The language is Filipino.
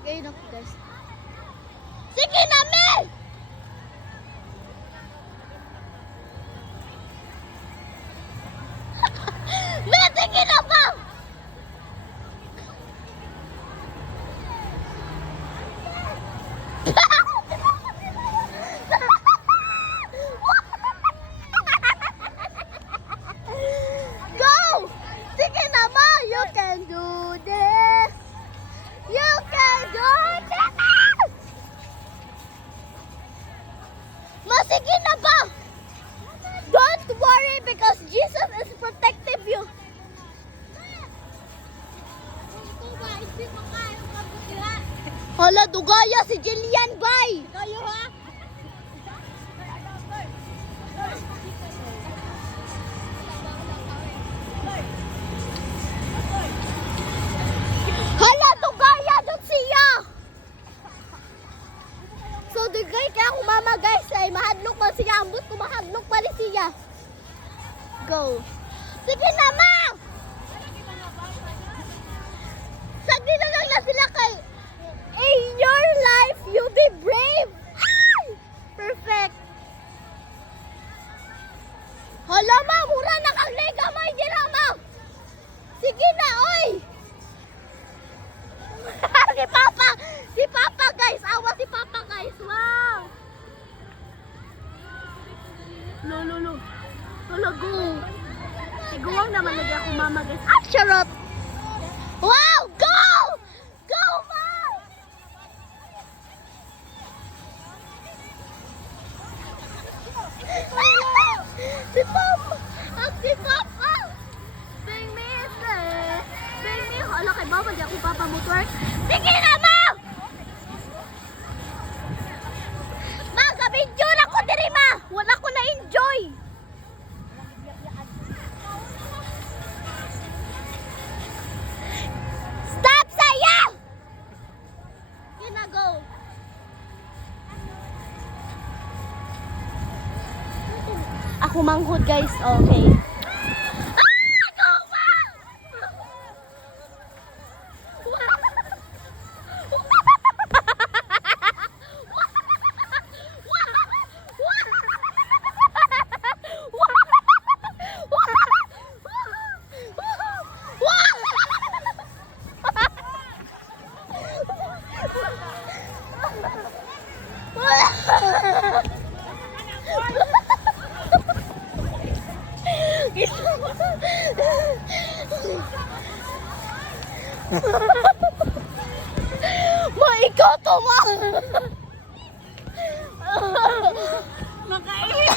mag-ayun ako guys. Sige na, Mel! Mel, sige na ba? Go! Sige na ba? You can do this. You can do this. Masige na ba? Don't worry because Jesus is protective you. Hala, dugaya si Jillian, bay. Kayo ha? Hala, dugaya doon siya. So, dugay kaya kung mama guys, ay mahadlok man siya. Ambot ko mahadlok man siya. Go. Sige na, ma! Sagdi na lang na sila kay in your life, you be brave. Ay! Perfect. Hala, ma, mura na kang gamay dira, ma. Sige na, oy. Si Papa guys, awa si Papa guys. Wow. No. Hala, go. Iguwang naman lagi ako, mama guys. Ah, charot. Wow, go! Go, ma! Si Papa! Si Papa! Bring me, bring me. Hala, kay Mama, di ako Papa mo twerk. Sige na, ma! Ma, kabidyo na ko diri, ma! Wala ko na-enjoy. Stop, saya! Gina, go. Ako manghod guys, okay. Go, ma! Ma, ikaw to, ma! Makaiyak!